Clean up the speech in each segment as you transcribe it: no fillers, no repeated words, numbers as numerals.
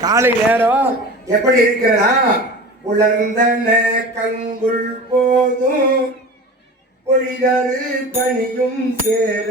காலை நேரம் எப்படி இருக்கிறதா? உலர்ந்தன கங்குள் போதும் பொழிதரு பணியும் சேர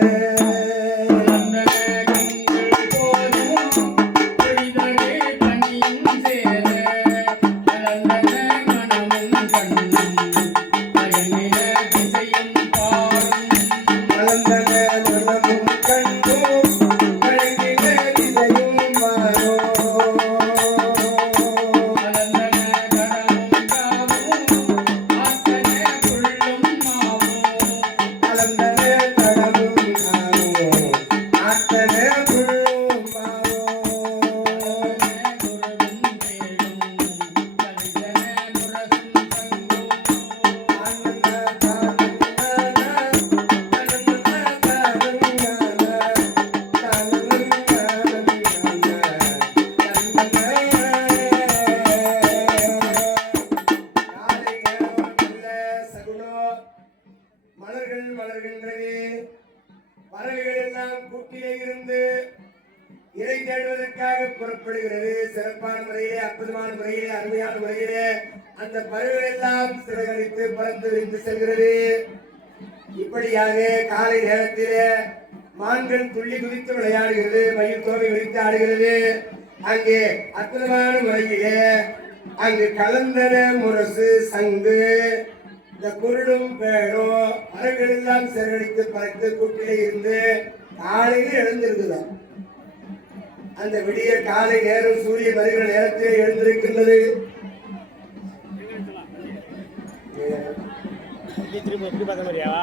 மலர்கள் வளர்கின்றது. பறவைகள் எல்லாம் கூட்டிலே இருந்து இறை தேடுவதற்காக புறப்படுகிறது. சிறப்பான முறையிலே, அற்புதமான முறையிலே, அருமையான முறையிலே அந்த பறவைகள் எல்லாம் சிறகடித்து பறந்து விரிந்து செல்கிறது. இப்படியாக காலை நேரத்திலே மான்கள் துள்ளி குதித்து விளையாடுகிறது, மயில் தோகை விரித்து ஆடுகிறது. அங்கே அற்புதமான முறையிலே அங்கு கலந்தன முரசு, சங்கு, இந்த குருடும் பேடும் மரங்கள் எல்லாம் சிறகடித்து பறந்து கூட்டிலே இருந்து காலையில் எழுந்திருக்குதான். அந்த விடிய காலை நேரம் சூரிய வருகிற நேரத்திலே எழுந்திருக்கின்றது. திரும்ப எப்படி பார்க்க முடியாவா?